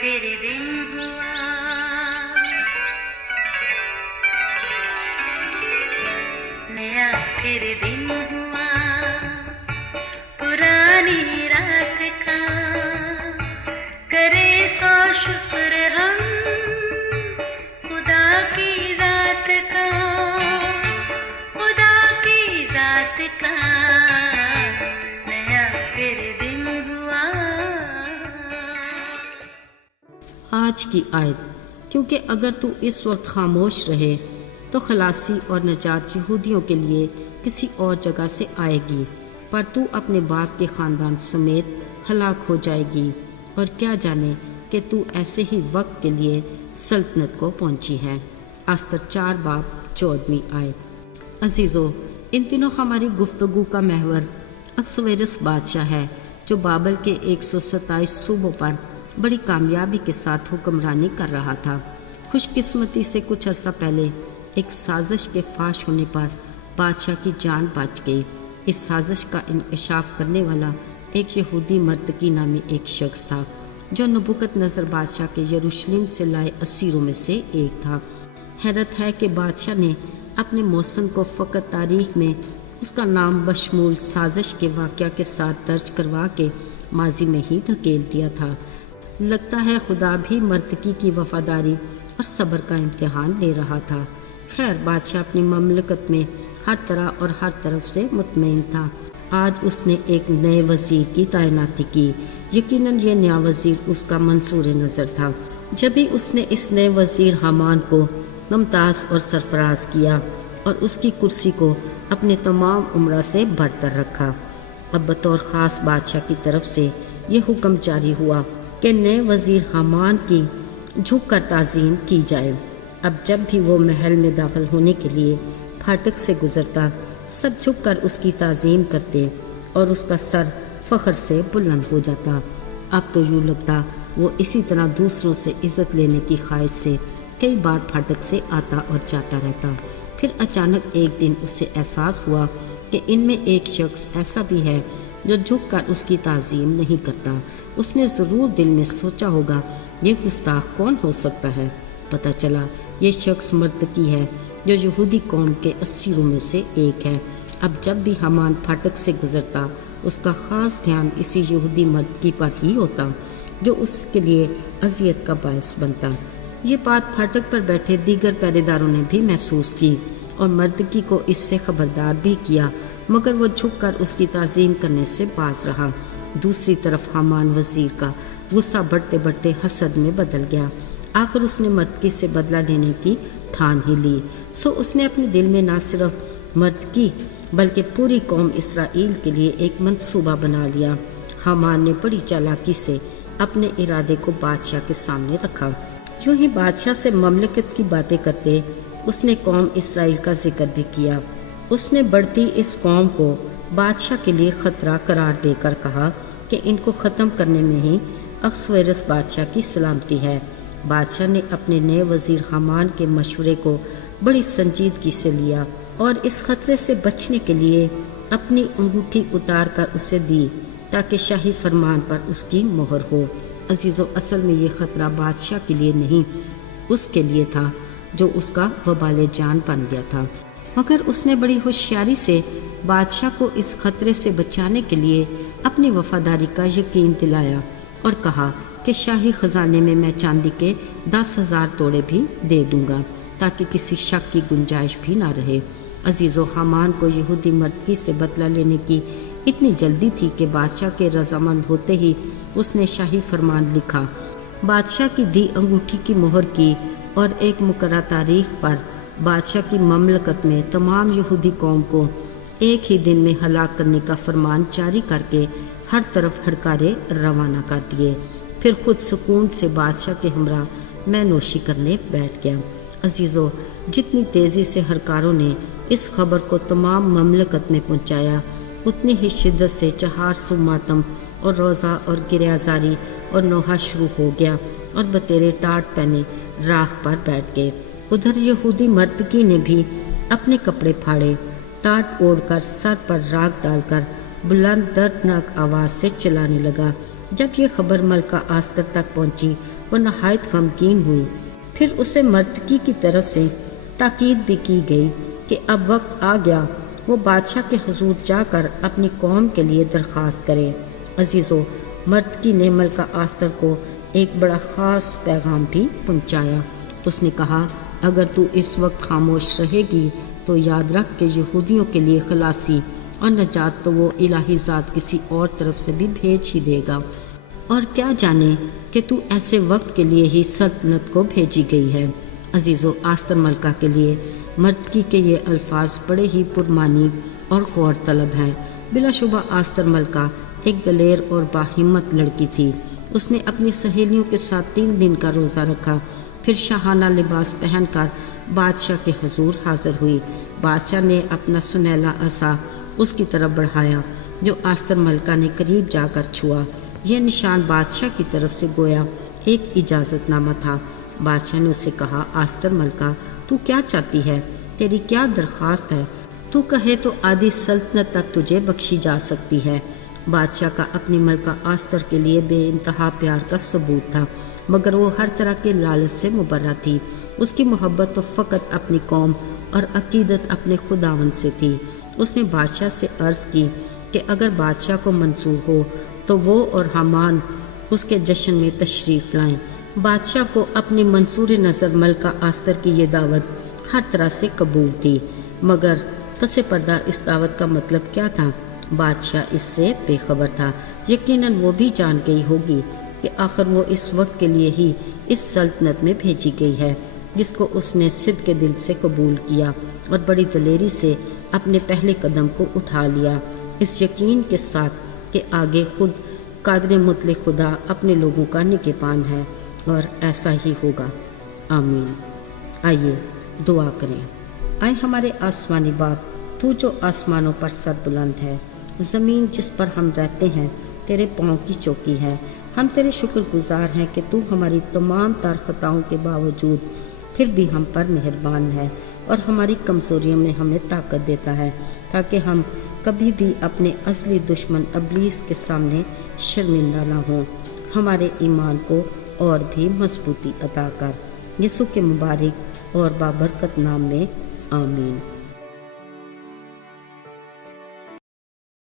پھر دن ہوا، نیا پھر دن ہوا، پرانی رات کا کرے سو شکر ہم خدا کی ذات کا، خدا کی ذات کا نیا پھر دن ہوا۔ آج کی آیت، کیونکہ اگر تو اس وقت خاموش رہے تو خلاصی اور نجات یہودیوں کے لیے کسی اور جگہ سے آئے گی، پر تو اپنے باپ کے خاندان سمیت ہلاک ہو جائے گی، اور کیا جانے کہ تو ایسے ہی وقت کے لیے سلطنت کو پہنچی ہے۔ آستر 4 باب 14 آیت۔ عزیزو، ان دنوں ہماری گفتگو کا محور احسویرس بادشاہ ہے، جو بابل کے 127 صوبوں پر بڑی کامیابی کے ساتھ حکمرانی کر رہا تھا۔ خوش قسمتی سے کچھ عرصہ پہلے ایک سازش کے فاش ہونے پر بادشاہ کی جان بچ گئی۔ اس سازش کا انکشاف کرنے والا ایک یہودی مرتقی نامی ایک شخص تھا، جو نبوکت نظر بادشاہ کے یروشلم سے لائے اسیروں میں سے ایک تھا۔ حیرت ہے کہ بادشاہ نے اپنے موسم کو فقط تاریخ میں اس کا نام بشمول سازش کے واقعہ کے ساتھ درج کروا کے ماضی میں ہی دھکیل دیا تھا۔ لگتا ہے خدا بھی مرتقی کی وفاداری اور صبر کا امتحان لے رہا تھا۔ خیر، بادشاہ اپنی مملکت میں ہر طرح اور ہر طرف سے مطمئن تھا۔ آج اس نے ایک نئے وزیر کی تعیناتی کی۔ یقیناً یہ نیا وزیر اس کا منصور نظر تھا۔ جبھی اس نے اس نئے وزیر حامان کو ممتاز اور سرفراز کیا اور اس کی کرسی کو اپنے تمام امراء سے برتر رکھا۔ اب بطور خاص بادشاہ کی طرف سے یہ حکم جاری ہوا کہ نئے وزیر حامان کی جھک کر تعظیم کی جائے۔ اب جب بھی وہ محل میں داخل ہونے کے لیے پھاٹک سے گزرتا، سب جھک کر اس کی تعظیم کرتے اور اس کا سر فخر سے بلند ہو جاتا۔ اب تو یوں لگتا وہ اسی طرح دوسروں سے عزت لینے کی خواہش سے کئی بار پھاٹک سے آتا اور جاتا رہتا۔ پھر اچانک ایک دن اسے احساس ہوا کہ ان میں ایک شخص ایسا بھی ہے جو جھک کر اس کی تعظیم نہیں کرتا۔ اس نے ضرور دل میں سوچا ہوگا، یہ گستاخ کون ہو سکتا ہے؟ پتہ چلا یہ شخص مرتقی ہے، جو یہودی قوم کے اسیروں میں سے ایک ہے۔ اب جب بھی حامان پھاٹک سے گزرتا، اس کا خاص دھیان اسی یہودی مرتقی پر ہی ہوتا، جو اس کے لیے اذیت کا باعث بنتا۔ یہ بات پھاٹک پر بیٹھے دیگر پہرے داروں نے بھی محسوس کی اور مرتقی کو اس سے خبردار بھی کیا، مگر وہ جھک کر اس کی تعظیم کرنے سے باز رہا۔ دوسری طرف حامان وزیر کا غصہ بڑھتے بڑھتے حسد میں بدل گیا۔ آخر اس نے مرتقی سے بدلہ لینے کی ٹھان ہی لی۔ سو اس نے اپنے دل میں نہ صرف مرتقی بلکہ پوری قوم اسرائیل کے لیے ایک منصوبہ بنا لیا۔ حامان نے بڑی چالاکی سے اپنے ارادے کو بادشاہ کے سامنے رکھا۔ یوں ہی بادشاہ سے مملکت کی باتیں کرتے اس نے قوم اسرائیل کا ذکر بھی کیا۔ اس نے بڑھتی اس قوم کو بادشاہ کے لیے خطرہ قرار دے کر کہا کہ ان کو ختم کرنے میں ہی احسویرس بادشاہ کی سلامتی ہے۔ بادشاہ نے اپنے نئے وزیر حامان کے مشورے کو بڑی سنجیدگی سے لیا اور اس خطرے سے بچنے کے لیے اپنی انگوٹھی اتار کر اسے دی تاکہ شاہی فرمان پر اس کی مہر ہو۔ عزیزو، اصل میں یہ خطرہ بادشاہ کے لیے نہیں، اس کے لیے تھا جو اس کا وبال جان بن گیا تھا، مگر اس نے بڑی ہوشیاری سے بادشاہ کو اس خطرے سے بچانے کے لیے اپنی وفاداری کا یقین دلایا اور کہا کہ شاہی خزانے میں چاندی کے 10,000 توڑے بھی دے دوں گا تاکہ کسی شک کی گنجائش بھی نہ رہے۔ عزیزو، حامان کو یہودی مرتقی سے بدلہ لینے کی اتنی جلدی تھی کہ بادشاہ کے رضامند ہوتے ہی اس نے شاہی فرمان لکھا، بادشاہ کی دی انگوٹھی کی مہر کی اور ایک مقررہ تاریخ پر بادشاہ کی مملکت میں تمام یہودی قوم کو ایک ہی دن میں ہلاک کرنے کا فرمان جاری کر کے ہر طرف ہرکارے روانہ کر دیے۔ پھر خود سکون سے بادشاہ کے ہمراہ میں نوشی کرنے بیٹھ گیا۔ عزیزو، جتنی تیزی سے ہرکاروں نے اس خبر کو تمام مملکت میں پہنچایا، اتنی ہی شدت سے 400 ماتم اور روزہ اور گریازاری اور نوحہ شروع ہو گیا اور بطیرے ٹاٹ پہنے راکھ پر بیٹھ گئے۔ ادھر یہودی مرتقی نے بھی اپنے کپڑے پھاڑے، ٹاٹ اوڑھ کر سر پر راکھ ڈال کر بلند دردناک آواز سے چلانے لگا۔ جب یہ خبر ملکہ آستر تک پہنچی وہ نہایت غمگین ہوئی۔ پھر اسے مرتکی کی طرف سے تاکید بھی کی گئی کہ اب وقت آ گیا وہ بادشاہ کے حضور جا کر اپنی قوم کے لیے درخواست کرے۔ عزیزو، مرتکی نے ملکہ آستر کو ایک بڑا خاص پیغام بھی پہنچایا۔ اس نے کہا، اگر تو اس وقت خاموش رہے گی تو یاد رکھ کہ یہودیوں کے لیے خلاصی اور نجات تو وہ الہی ذات کسی اور طرف سے بھی بھیج ہی دے گا، اور کیا جانے کہ تو ایسے وقت کے لیے ہی سلطنت کو بھیجی گئی ہے۔ عزیزو، آستر ملکہ کے لیے مرتکی کے یہ الفاظ بڑے ہی پرمعنی اور غور طلب ہیں۔ بلا شبہ آستر ملکہ ایک دلیر اور باہمت لڑکی تھی۔ اس نے اپنی سہیلیوں کے ساتھ 3 دن کا روزہ رکھا، پھر شاہانہ لباس پہن کر بادشاہ کے حضور حاضر ہوئی۔ بادشاہ نے اپنا سنہلا عصا اس کی طرف بڑھایا جو آستر ملکہ نے قریب جا کر چھوا۔ یہ نشان بادشاہ کی طرف سے گویا ایک اجازت نامہ تھا۔ بادشاہ نے اسے کہا، آستر ملکہ، تو کیا چاہتی ہے؟ تیری کیا درخواست ہے؟ تو کہے تو آدھی سلطنت تک تجھے بخشی جا سکتی ہے۔ بادشاہ کا اپنی ملکہ آستر کے لیے بے انتہا پیار کا ثبوت تھا، مگر وہ ہر طرح کے لالچ سے مبرہ تھی۔ اس کی محبت تو فقط اپنی قوم اور عقیدت اپنے خداوند سے تھی۔ اس نے بادشاہ سے عرض کی کہ اگر بادشاہ کو منظور ہو تو وہ اور حامان اس کے جشن میں تشریف لائیں۔ بادشاہ کو اپنی منصور نظر ملکہ آستر کی یہ دعوت ہر طرح سے قبول تھی، مگر پس پردہ اس دعوت کا مطلب کیا تھا؟ بادشاہ اس سے بے خبر تھا۔ یقیناً وہ بھی جان گئی ہوگی کہ آخر وہ اس وقت کے لیے ہی اس سلطنت میں بھیجی گئی ہے جس کو اس نے صدق کے دل سے قبول کیا اور بڑی دلیری سے اپنے پہلے قدم کو اٹھا لیا، اس یقین کے ساتھ کہ آگے خود قادر مطلق خدا اپنے لوگوں کا نگہبان ہے، اور ایسا ہی ہوگا۔ آمین۔ آئیے دعا کریں۔ آئے ہمارے آسمانی باپ، تو جو آسمانوں پر سر بلند ہے، زمین جس پر ہم رہتے ہیں تیرے پاؤں کی چوکی ہے۔ ہم تیرے شکر گزار ہیں کہ تو ہماری تمام تر خطاؤں کے باوجود پھر بھی ہم پر مہربان ہے اور ہماری کمزوریوں میں ہمیں طاقت دیتا ہے تاکہ ہم کبھی بھی اپنے اصلی دشمن ابلیس کے سامنے شرمندہ نہ ہوں۔ ہمارے ایمان کو اور بھی مضبوطی عطا کر، یسوع کے مبارک اور بابرکت نام میں، آمین۔